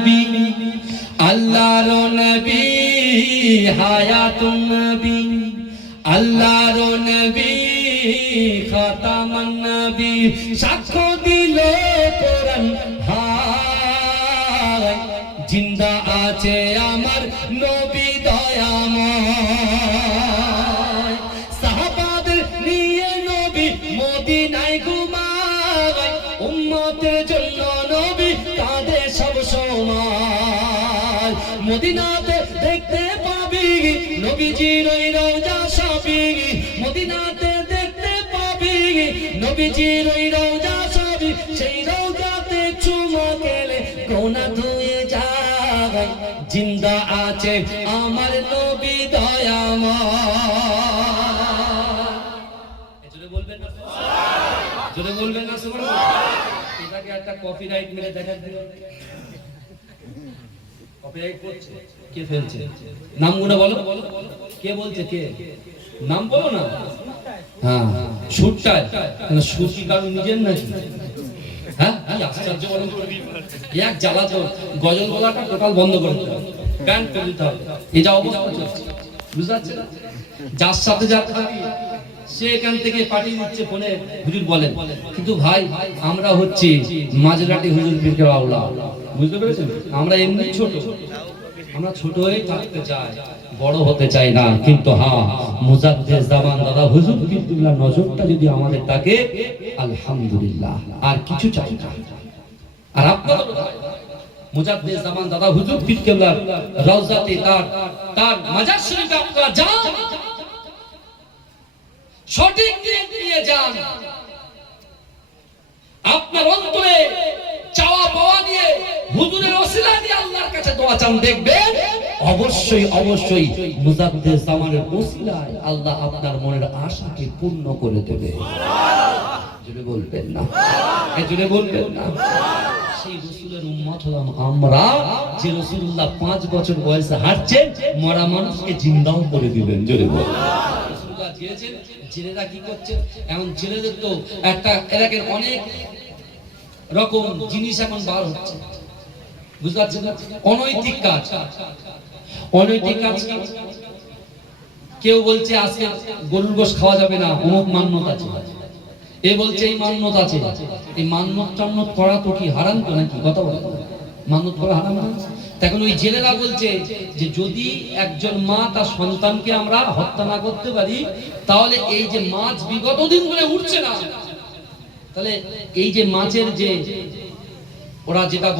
নবী আল্লাহর নবী হায়াতুন নবী আল্লাহর নবী খাতামান নবী সাক্ষ্য দিল কোরআন হায় জিন্দা আছে আমার নবী দয়াময় সাহাবাদের নিয়ে নবী মদিনায় ঘুমায় উম্মতের জন্য নবী কাঁদে সব সময় মদিনাতে দেখতে পাবি নবীজির ওই রওজা শফি মদিনাতে দেখতে পাবি নবীজির ওই রওজা শফি সেই রওজাতে চুমা খেলে গোনা ধুয়ে যায় জিন্দা আছে আমার নবী দয়াময় জোরে বলবেন না জোরে বলবেন না সুবহানাল্লাহ এটাকে একটা কপিরাইট মেরে দেখা দিল কপিরাইট করছে কে ফেলছে নামগুলো বলো কে বলছে কে নাম বলো না হ্যাঁ সুরটা মানে সুর কি কারণ নিজের নাকি হ্যাঁ কি আশ্চর্য বলেন এক জ্বালা তো গজল বলাটা টোটাল বন্ধ করে দিতে হবে গান করে দিতে হবে এটা অবস্থা চলছে বুঝতে পারছেন যার সাথে যা খাবি সে এখান থেকে পাঠিয়ে দিচ্ছে ফোনে হুজুর বলেন কিন্তু ভাই আমরা হচ্ছে মাঝরাটি হুজুর পীরকে আওলা বুঝতে পেরেছেন আমরা এমনি ছোট আমরা ছোট হয়ে থাকতে চাই বড় হতে চাই না কিন্তু হ্যাঁ মুজাদ্দিদ জামান দাদা হুজুর পীরুল্লাহ নজরটা যদি আমাদের থাকে আলহামদুলিল্লাহ আর কিছু চাই না আর আপনারা মুজাদ্দিদ জামান দাদা হুজুর পীরুল্লাহ রওজাতে তার মাজার শরীফে আপনারা যান সঠিক দিক দিয়ে যান আপনার অন্তরে চাওয়া পাওয়া দিয়ে হুজুরের ওসিলা দিয়ে আল্লাহর কাছে দোয়া চান দেখবেন অবশ্যই অবশ্যই মুজাদ্দিদ জামানের ওসিলায় আল্লাহ আপনার মনের আশাকে পূর্ণ করে দেবে সুবহানাল্লাহ জোরে বলবেন না জোরে বলবেন না সেই রাসূলের উম্মত হলাম আমরা যে রাসূলুল্লাহ 5 বছর বয়সে হাঁটছেন মরা মানুষকে জিন্দাও করে দিবেন জোরে বলবেন রাসূলুল্লাহ দিয়েছেন জেলেরা কি করছে এখন জেলেদের তো একটা এলাকার অনেক রকম জিনিস এখন বার হচ্ছে বুঝতে পারছেন অনৈতিক কাজ কেউ বলছে আজকে গরুর গোশত খাওয়া যাবে না অমুক মান্যত আছে এ বলছে এই মান্যত আছে এই মান্যত টান্নত করা তো কি হারাম তো নাকি কথা বলে মান্যত করা হারাম না তখন ওই জেলেরা বলছে যে যদি একজন মা তার সন্তানকে আমরা হত্যা না করতে পারি তাহলে এই যে মাছ বিগত দিন ধরে উঠছে না তাহলে এই যে মাছের যে ওরা যেটা